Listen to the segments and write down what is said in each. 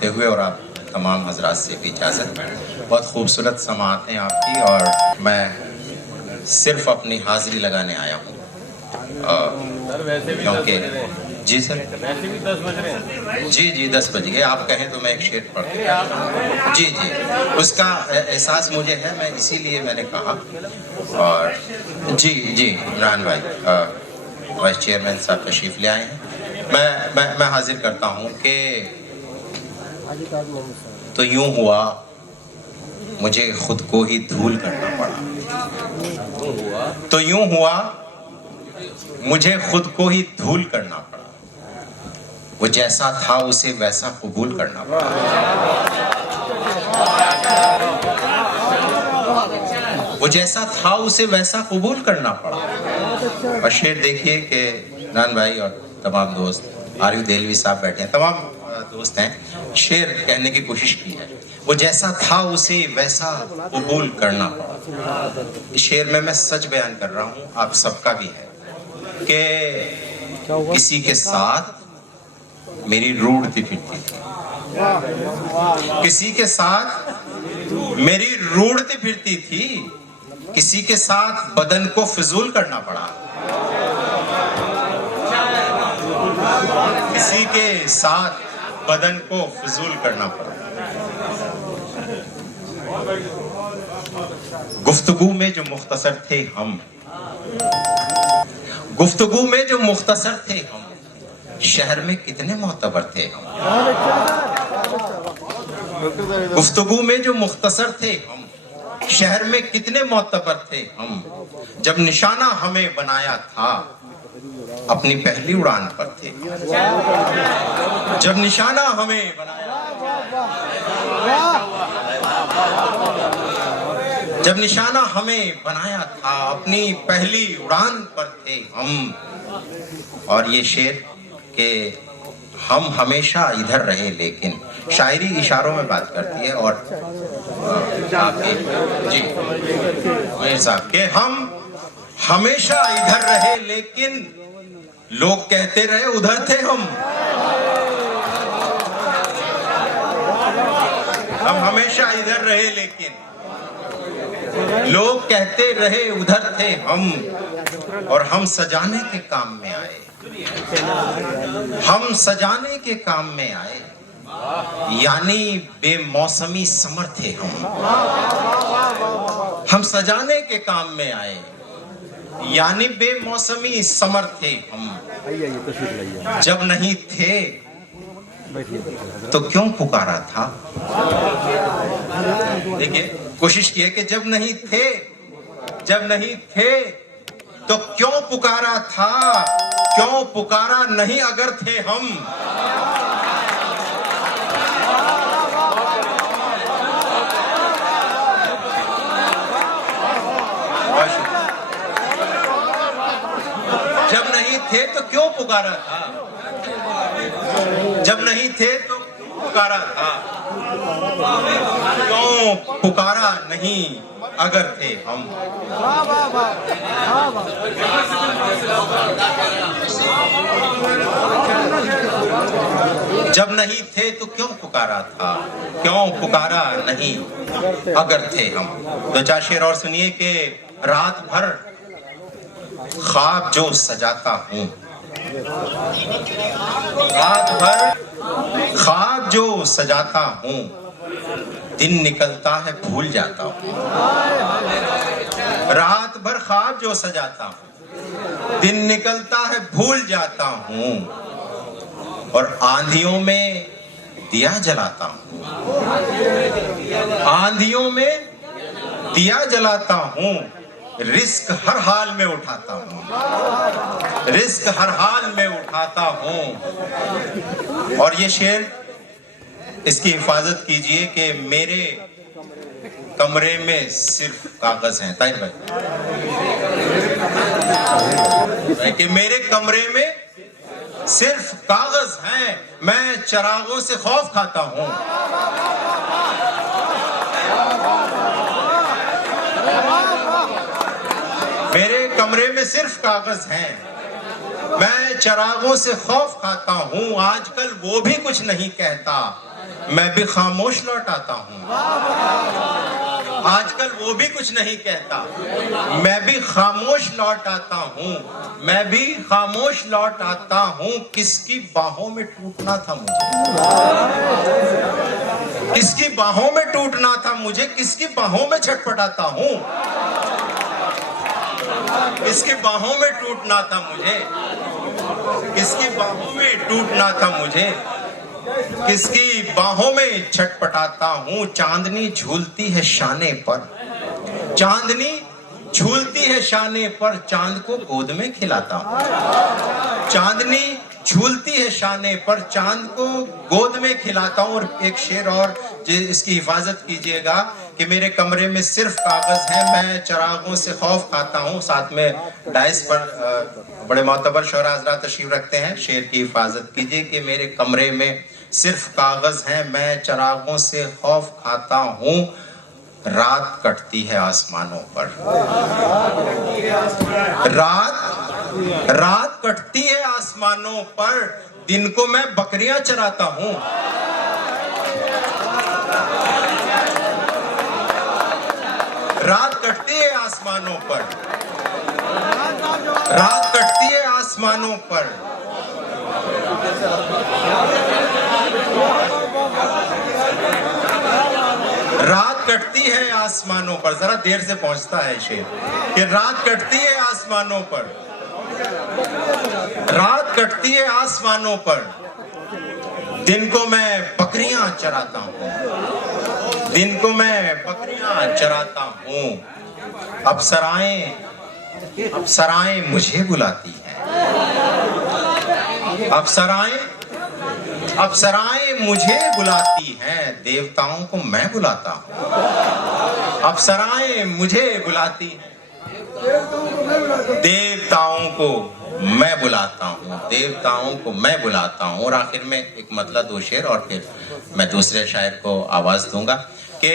करते हुए और आप तमाम हजरात से भी इजाज़त। बहुत खूबसूरत समाअत हैं आपकी और मैं सिर्फ अपनी हाज़िरी लगाने आया हूँ क्योंकि जी सर वैसे भी 10 बज रहे हैं। जी 10 बज गए। आप कहें तो मैं एक शेर पढ़ के जी उसका एहसास मुझे है, मैं इसीलिए मैंने कहा। और जी इमरान भाई वाइस चेयरमैन साहब तशरीफ ले आए हैं। मैं हाजिर करता हूँ कि तो यूं हुआ मुझे खुद को ही धूल करना पड़ा, तो यूं हुआ मुझे खुद को ही धूल करना पड़ा। वो जैसा था उसे वैसा कबूल करना पड़ा। वो जैसा था उसे वैसा कबूल करना पड़ा। और शेर देखिए कि नान भाई और तमाम दोस्त, आरिफ देलवी साहब बैठे हैं, तमाम दोस्त हैं, शेर कहने की कोशिश की है। वो जैसा था उसे वैसा कबूल करना पड़ा। इस शेर में मैं सच बयान कर रहा हूँ, आप सबका भी है, कि किसी के साथ मेरी रूह उड़ती फिरती थी, किसी के साथ मेरी रूह उड़ती फिरती थी, किसी के साथ बदन को फिजूल करना पड़ा, किसी के साथ बदन को फिजूल करना पड़ा। गुफ्तगू में जो मुख्तसर थे हम, गुफ्तगू में जो मुख्तसर थे हम, शहर में कितने मोतबर थे हम। गुफ्तगू में जो मुख्तसर थे हम, शहर में कितने मोतबर थे हम। जब निशाना हमें बनाया था अपनी पहली उड़ान पर थे। जब निशाना हमें बनाया, जब निशाना हमें बनाया था अपनी पहली उड़ान पर थे हम। और ये शेर के हम हमेशा इधर रहे, लेकिन शायरी इशारों में बात करती है। और जी साहब के हम हमेशा इधर रहे, लेकिन लोग कहते रहे उधर थे हम हमेशा इधर रहे, लेकिन लोग कहते रहे उधर थे हम। और हम सजाने के काम में आए, हम सजाने के काम में आए, यानी बेमौसमी समर थे हम सजाने के काम में आए, यानी बेमौसमी समर थे हम। जब नहीं थे तो क्यों पुकारा था। देखिए कोशिश की है कि जब नहीं थे तो क्यों पुकारा था, क्यों पुकारा नहीं अगर थे हम। जब नहीं थे तो क्यों पुकारा था, जब नहीं थे तो पुकारा था, क्यों पुकारा नहीं अगर थे हम। जब नहीं थे तो क्यों पुकारा था, क्यों पुकारा नहीं अगर थे हम। दो चार शेर और सुनिए कि रात भर ख्वाब जो सजाता हूँ, रात भर ख्वाब जो सजाता हूँ, दिन निकलता है भूल जाता हूँ। रात भर ख्वाब जो सजाता हूँ, दिन निकलता है भूल जाता हूँ। और आंधियों में दिया जलाता हूँ, आंधियों में दिया जलाता हूँ, रिस्क हर हाल में उठाता हूँ, रिस्क हर हाल में उठाता हूँ। और ये शेर, इसकी हिफाजत कीजिए कि मेरे कमरे में सिर्फ कागज हैं। ताहिर भाई, कि मेरे कमरे में सिर्फ कागज हैं, मैं चिरागों से खौफ खाता हूँ। मेरे कमरे में सिर्फ कागज हैं, मैं चिरागों से खौफ खाता हूँ। आजकल वो भी कुछ नहीं कहता, मैं भी खामोश लौट आता हूँ। आजकल वो भी कुछ नहीं कहता, मैं भी खामोश लौट आता हूँ, मैं भी खामोश लौट आता हूँ। किसकी बाहों में टूटना था मुझे, किसकी बाहों में टूटना था मुझे, किसकी बाहों में छटपटाता हूँ, किसकी बाहों में टूटना था मुझे, किसकी बाहों में टूटना था मुझे, किसकी बाहों में छटपटाता हूँ। चांदनी झूलती है शाने पर, चांदनी झूलती है शाने पर, चांद को गोद में खिलाता हूँ। चांदनी झूलती है शाने पर, चांद को गोद में खिलाता हूँ। और एक शेर और, इसकी हिफाजत कीजिएगा कि मेरे कमरे में सिर्फ कागज है, मैं चरागों से खौफ खाता हूँ। साथ में डाइस पर बड़े मोतबर शोरा हजरात तशरीफ रखते हैं। शेर की हिफाजत कीजिए कि मेरे कमरे में सिर्फ कागज है, मैं चरागों से खौफ खाता हूँ। रात कटती है आसमानों पर, रात कटती है आसमानों पर, दिन को मैं बकरियां चराता हूँ। रात कटती है आसमानों पर, रात कटती है आसमानों पर। रात कटती है आसमानों पर, जरा देर से पहुंचता है शेर कि रात कटती है आसमानों पर, रात कटती है आसमानों पर, दिन को मैं बकरियां चराता हूं, दिन को मैं बकरियां चराता हूं। अप्सराएं मुझे बुलाती हैं, अप्सराएं मुझे बुलाती हैं, देवताओं को मैं बुलाता हूँ। अप्सराएं मुझे बुलाती हैं, देवताओं को मैं बुलाता हूँ, देवताओं को मैं बुलाता हूँ। और आखिर में एक मतलब दो शेर और फिर मैं दूसरे शायर को आवाज दूंगा कि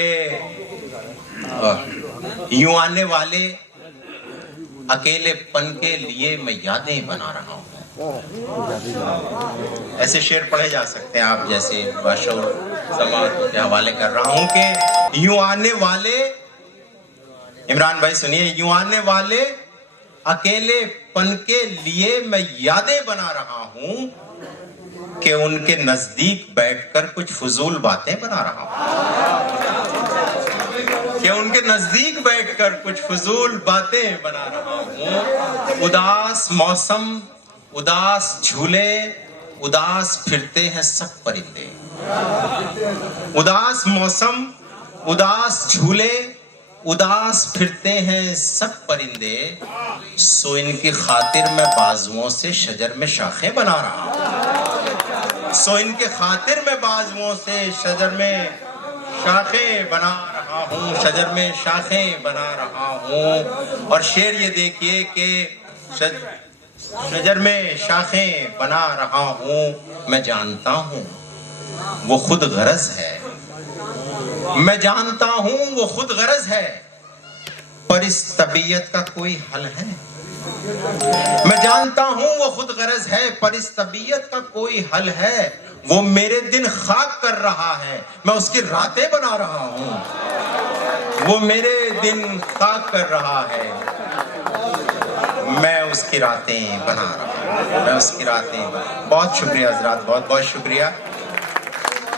यूं आने वाले अकेलेपन के लिए मैं यादें बना रहा हूँ। ऐसे शेर पढ़े जा सकते हैं आप जैसे बाशऊर समाज के हवाले कर रहा हूं कि यूं आने वाले, इमरान भाई सुनिए, यूं आने वाले अकेलेपन के लिए मैं यादें बना रहा हूं कि उनके नजदीक बैठकर कुछ फजूल बातें बना रहा हूं, कि उनके नजदीक बैठकर कुछ फजूल बातें बना रहा हूं। उदास मौसम, उदास झूले, उदास फिरते हैं सब परिंदे। उदास मौसम, उदास झूले, उदास फिरते हैं सब परिंदे। सो इनकी खातिर मैं बाजुओं से शजर में शाखें बना रहा हूं, सो इनके खातिर मैं बाजुओं से शजर में शाखें बना रहा हूं, शजर में शाखें बना रहा हूं। और शेर ये देखिए कि शजर में शाखें बना रहा हूँ। मैं जानता हूँ वो खुद गरज है, मैं जानता हूँ वो खुद गरज है, पर इस तबीयत का कोई हल है। मैं जानता हूँ वो खुद गरज है, पर इस तबीयत का कोई हल है। वो मेरे दिन खाक कर रहा है, मैं उसकी रातें बना रहा हूँ। वो मेरे दिन खाक कर रहा है, मैं उसकी रातें बना रहा हूं, मैं उसकी रातें बना। बहुत शुक्रिया हजरात, बहुत बहुत शुक्रिया।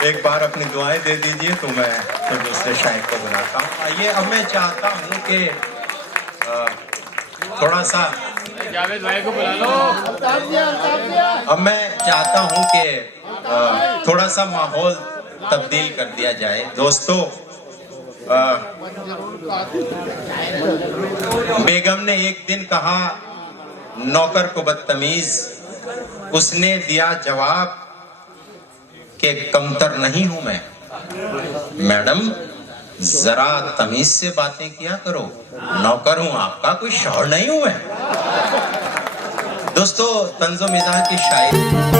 एक बार अपनी दुआएं दे दीजिए तो मैं फिर दूसरे शायर को बुलाता हूँ। आइए अब मैं चाहता हूँ कि थोड़ा सा जावेद भाई को बुला लो। अब मैं चाहता हूँ कि थोड़ा सा माहौल तब्दील कर दिया जाए। दोस्तों, बेगम ने एक दिन कहा नौकर को बदतमीज, उसने दिया जवाब कि कमतर नहीं हूं मैं। मैडम जरा तमीज से बातें किया करो, नौकर हूं आपका, कोई शौहर नहीं हूं मैं। दोस्तों, तंज़ो मिज़ाह की शायरी